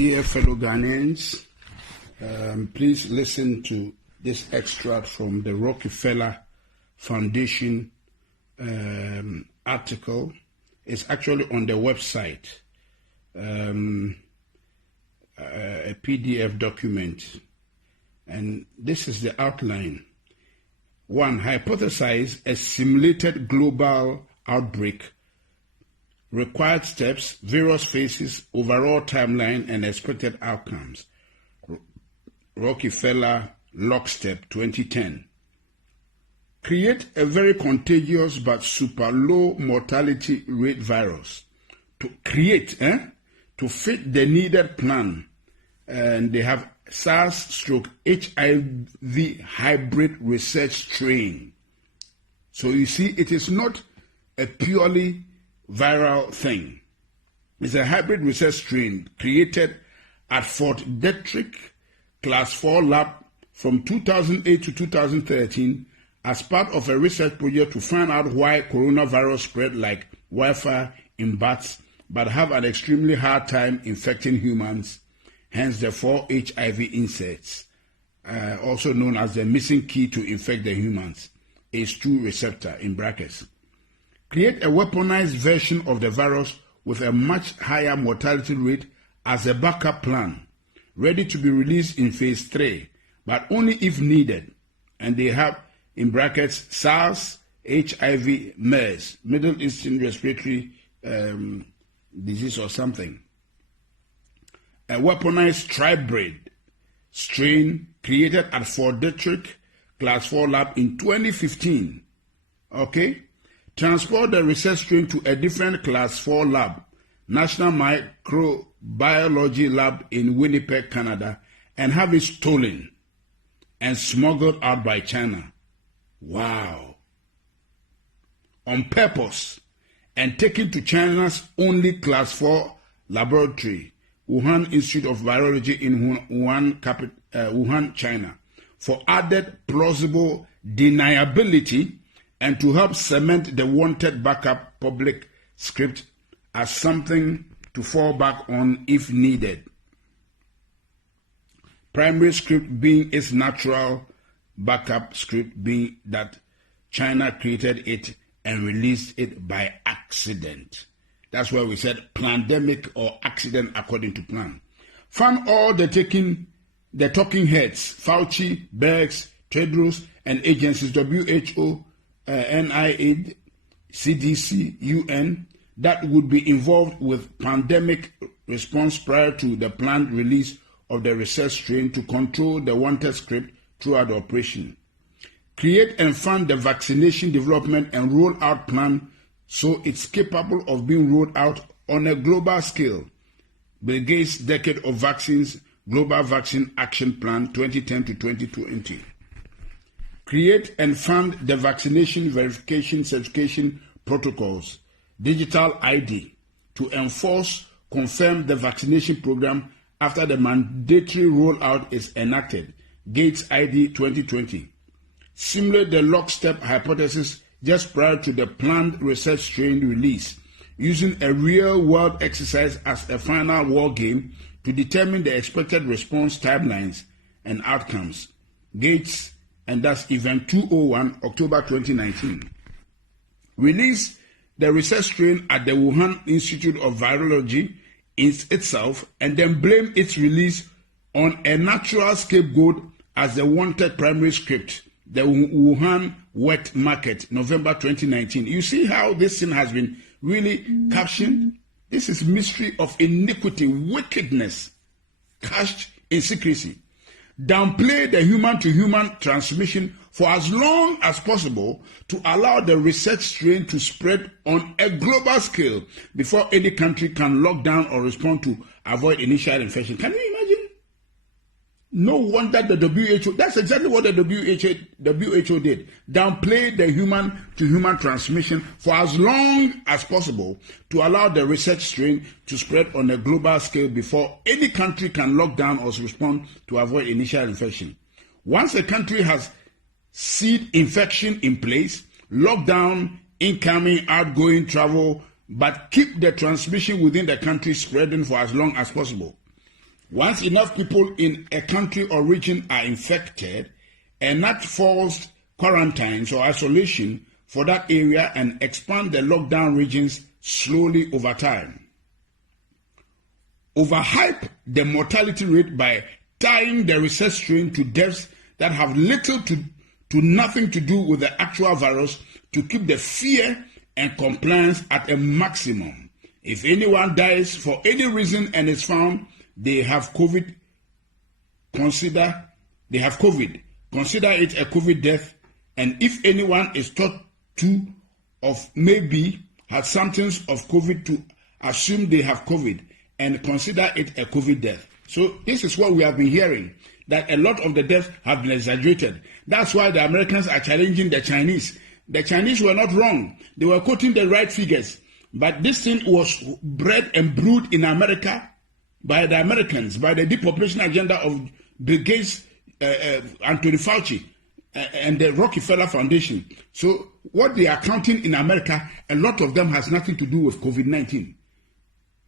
Dear fellow Ghanaians, please listen to this extract from the Rockefeller Foundation article. It's actually on the website, a PDF document. And this is the outline. 1. Hypothesize a simulated global outbreak. Required steps, various phases, overall timeline, and expected outcomes. Rockefeller Lockstep 2010. Create a very contagious but super low mortality rate virus. To fit the needed plan. And they have SARS/HIV hybrid research strain. So you see, it is not a purely viral thing. It's a hybrid research strain created at Fort Detrick Class 4 lab from 2008 to 2013 as part of a research project to find out why coronavirus spread like wildfire in bats but have an extremely hard time infecting humans, hence the 4 HIV insects, also known as the missing key to infect the humans, ACE2 receptor in brackets. Create a weaponized version of the virus with a much higher mortality rate as a backup plan, ready to be released in phase 3, but only if needed. And they have, in brackets, SARS, HIV, MERS, Middle Eastern Respiratory Disease or something. A weaponized tribrid strain created at Fort Detrick Class 4 lab in 2015. Okay? Transport the research strain to a different Class 4 lab, National Microbiology Lab in Winnipeg, Canada, and have it stolen and smuggled out by China. Wow. On purpose, and taken to China's only Class 4 laboratory, Wuhan Institute of Virology in Wuhan, China, for added plausible deniability and to help cement the wanted backup public script as something to fall back on if needed. Primary script being its natural backup script being that China created it and released it by accident. That's why we said pandemic or accident according to plan. Found all the talking heads, Fauci, Birx, Tedros, and agencies, WHO, NIH, CDC, UN, that would be involved with pandemic response prior to the planned release of the research strain to control the wanted script throughout the operation. Create and fund the vaccination development and rollout plan so it's capable of being rolled out on a global scale. Bill Gates' Decade of Vaccines, Global Vaccine Action Plan 2010 to 2020. Create and fund the vaccination verification certification protocols, digital ID, to enforce, confirm the vaccination program after the mandatory rollout is enacted, Gates ID 2020. Simulate the lockstep hypothesis just prior to the planned research strain release, using a real-world exercise as a final war game to determine the expected response timelines and outcomes. Gates, and that's Event 201, October 2019. Release the research strain at the Wuhan Institute of Virology itself, and then blame its release on a natural scapegoat as the wanted primary script, the Wuhan wet market, November 2019. You see how this thing has been really captioned? This is mystery of iniquity, wickedness, cached in secrecy. Downplay the human-to-human transmission for as long as possible to allow the research strain to spread on a global scale before any country can lock down or respond to avoid initial infection. Can you imagine? No wonder the WHO, that's exactly what the WHO did. Downplay the human-to-human transmission for as long as possible to allow the research strain to spread on a global scale before any country can lock down or respond to avoid initial infection. Once a country has seed infection in place, lock down incoming, outgoing travel, but keep the transmission within the country spreading for as long as possible. Once enough people in a country or region are infected, enact forced quarantines or isolation for that area and expand the lockdown regions slowly over time. Overhype the mortality rate by tying the recessed strain to deaths that have little to nothing to do with the actual virus to keep the fear and compliance at a maximum. If anyone dies for any reason and is found they have COVID, consider it a COVID death, and if anyone is thought to of maybe had symptoms of COVID, to assume they have COVID and consider it a COVID death. So this is what we have been hearing, that a lot of the deaths have been exaggerated. That's why the Americans are challenging the Chinese. The Chinese were not wrong. They were quoting the right figures. But this thing was bred and brewed in America by the Americans, by the depopulation agenda of Bill Gates, Anthony Fauci, and the Rockefeller Foundation. So what they are counting in America, a lot of them has nothing to do with COVID-19.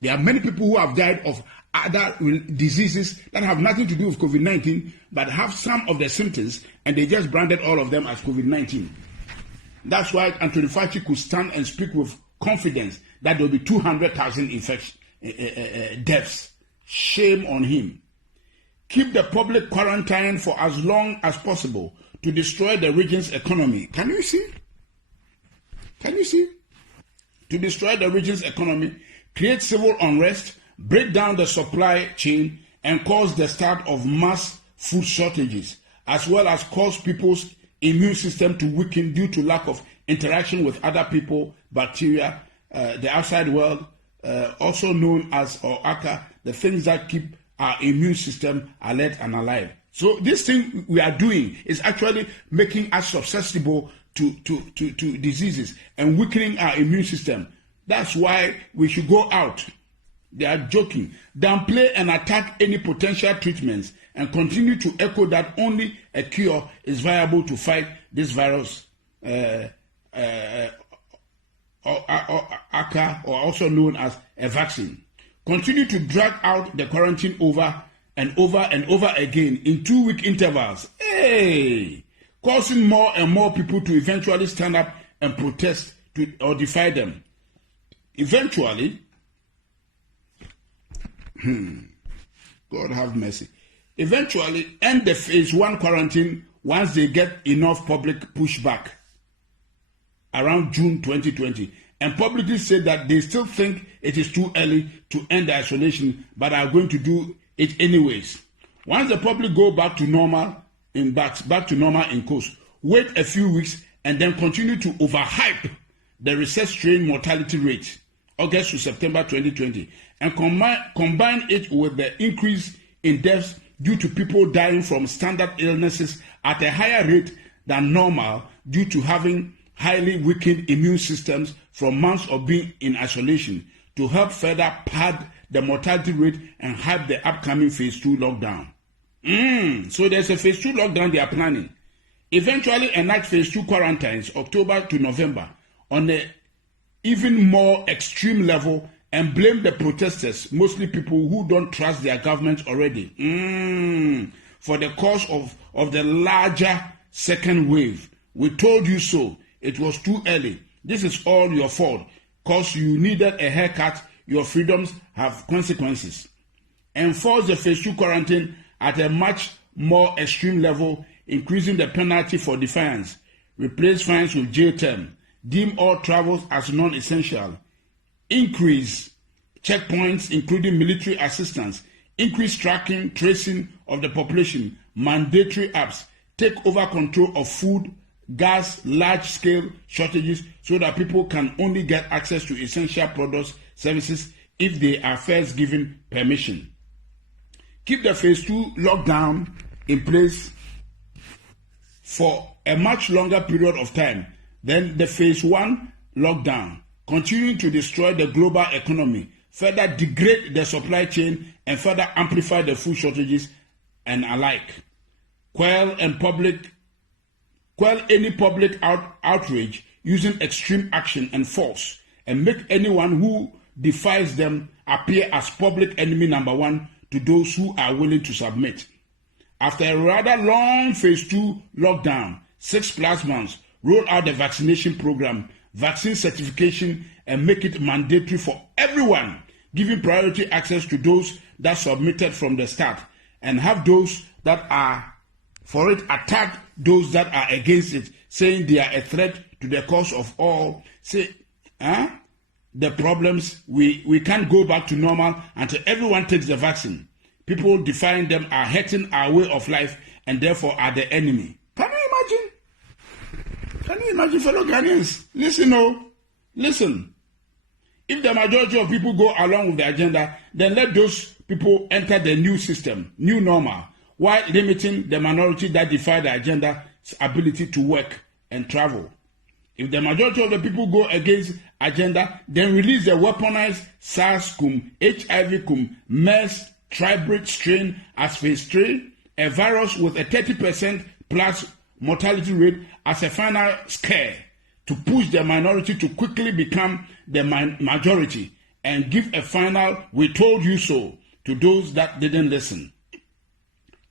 There are many people who have died of other diseases that have nothing to do with COVID-19, but have some of the symptoms, and they just branded all of them as COVID-19. That's why Anthony Fauci could stand and speak with confidence that there will be 200,000 deaths. Shame on him. Keep the public quarantine for as long as possible to destroy the region's economy. Can you see? To destroy the region's economy, create civil unrest, break down the supply chain, and cause the start of mass food shortages, as well as cause people's immune system to weaken due to lack of interaction with other people, bacteria, the outside world, also known as ACA, the things that keep our immune system alert and alive. So this thing we are doing is actually making us susceptible to diseases and weakening our immune system. That's why we should go out. They are joking. Downplay and attack any potential treatments and continue to echo that only a cure is viable to fight this virus, ACA, or also known as a vaccine. Continue to drag out the quarantine over and over again in 2-week intervals. Causing more and more people to eventually stand up and protest or defy them. Eventually, God have mercy. Eventually, end the phase 1 quarantine once they get enough public pushback around June 2020. And publicly said that they still think it is too early to end the isolation, but are going to do it anyways. Once the public go back to normal in course, wait a few weeks and then continue to overhype the recessed strain mortality rate, August to September 2020, and combine it with the increase in deaths due to people dying from standard illnesses at a higher rate than normal due to having highly weakened immune systems from months of being in isolation, to help further pad the mortality rate and hype the upcoming phase 2 lockdown. So there's a phase 2 lockdown they are planning. Eventually enact phase 2 quarantines October to November on an even more extreme level and blame the protesters, mostly people who don't trust their government already, for the cause of the larger second wave. We told you so. It was too early. This is all your fault. Because you needed a haircut, your freedoms have consequences. Enforce the phase 2 quarantine at a much more extreme level, increasing the penalty for defiance. Replace fines with jail term. Deem all travels as non-essential. Increase checkpoints, including military assistance. Increase tracking, tracing of the population. Mandatory apps. Take over control of food, gas, large-scale shortages so that people can only get access to essential products, services, if they are first given permission. Keep the phase 2 lockdown in place for a much longer period of time than the phase 1 lockdown, continuing to destroy the global economy, further degrade the supply chain, and further amplify the food shortages and alike. Quell any public outrage using extreme action and force, and make anyone who defies them appear as public enemy number 1 to those who are willing to submit. After a rather long phase 2 lockdown, 6+ months, roll out the vaccination program, vaccine certification, and make it mandatory for everyone, giving priority access to those that submitted from the start, and have those that are for it attack those that are against it, saying they are a threat to the cause of all. Say, the problems, we can't go back to normal until everyone takes the vaccine. People defying them are hurting our way of life and therefore are the enemy. Can you imagine? Can you imagine, fellow Ghanaians? Listen. If the majority of people go along with the agenda, then let those people enter the new system, new normal, while limiting the minority that defy the agenda's ability to work and travel. If the majority of the people go against agenda, then release the weaponized SARS-CoV, HIV-CoV, MERS, tribrid strain as phase 3, a virus with a 30% plus mortality rate as a final scare to push the minority to quickly become the majority and give a final "we told you so" to those that didn't listen.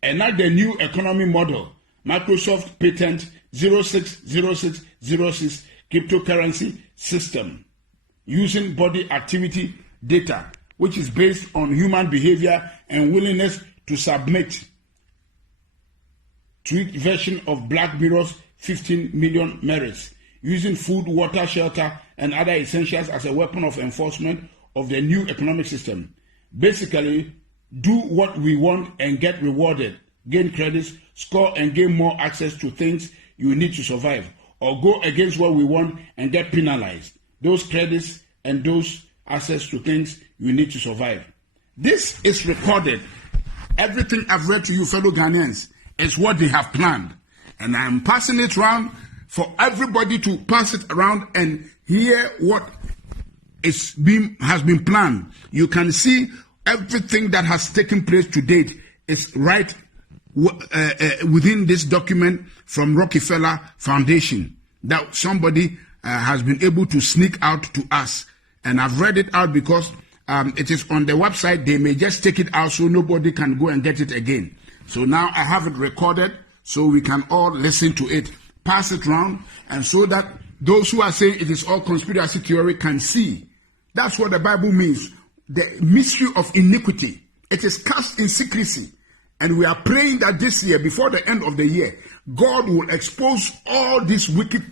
Enact the new economy model, Microsoft Patent 060606 cryptocurrency system, using body activity data, which is based on human behavior and willingness to submit. Tweaked version of Black Mirror's 15 million merits, using food, water, shelter, and other essentials as a weapon of enforcement of the new economic system. Basically, do what we want and get rewarded, gain credits, score and gain more access to things you need to survive, or go against what we want and get penalized. Those credits and those access to things you need to survive. This is recorded. Everything I've read to you, fellow Ghanaians, is what they have planned. And I'm passing it around for everybody to pass it around and hear what has been planned. You can see everything that has taken place to date is right within this document from Rockefeller Foundation that somebody has been able to sneak out to us. And I've read it out because it is on the website. They may just take it out so nobody can go and get it again. So now I have it recorded so we can all listen to it, pass it around, and so that those who are saying it is all conspiracy theory can see. That's what the Bible means. The mystery of iniquity. It is cast in secrecy. And we are praying that this year, before the end of the year, God will expose all these wicked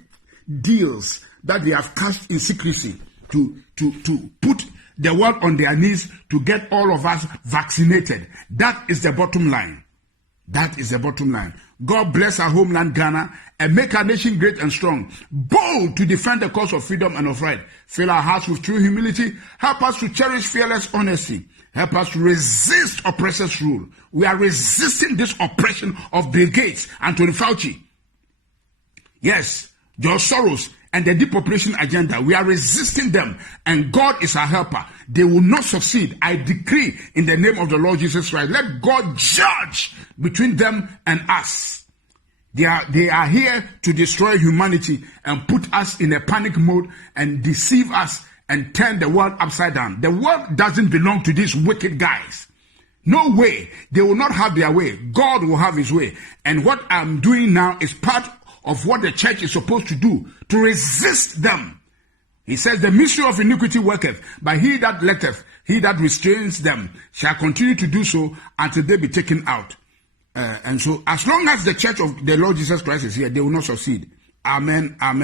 deals that they have cast in secrecy to put the world on their knees to get all of us vaccinated. That is the bottom line. That is the bottom line. God bless our homeland Ghana and make our nation great and strong, bold to defend the cause of freedom and of right. Fill our hearts with true humility. Help us to cherish fearless honesty. Help us to resist oppressors' rule. We are resisting this oppression of Bill Gates and Tony Fauci. Yes, George Soros and the depopulation agenda. We are resisting them, and God is our helper. They will not succeed. I decree in the name of the Lord Jesus Christ, let God judge between them and us. They are here to destroy humanity and put us in a panic mode and deceive us and turn the world upside down. The world doesn't belong to these wicked guys. No way. They will not have their way. God will have his way. And what I'm doing now is part of what the church is supposed to do, to resist them. He says, the mystery of iniquity worketh, but he that letteth, he that restrains them, shall continue to do so until they be taken out. And so, as long as the church of the Lord Jesus Christ is here, they will not succeed. Amen. Amen.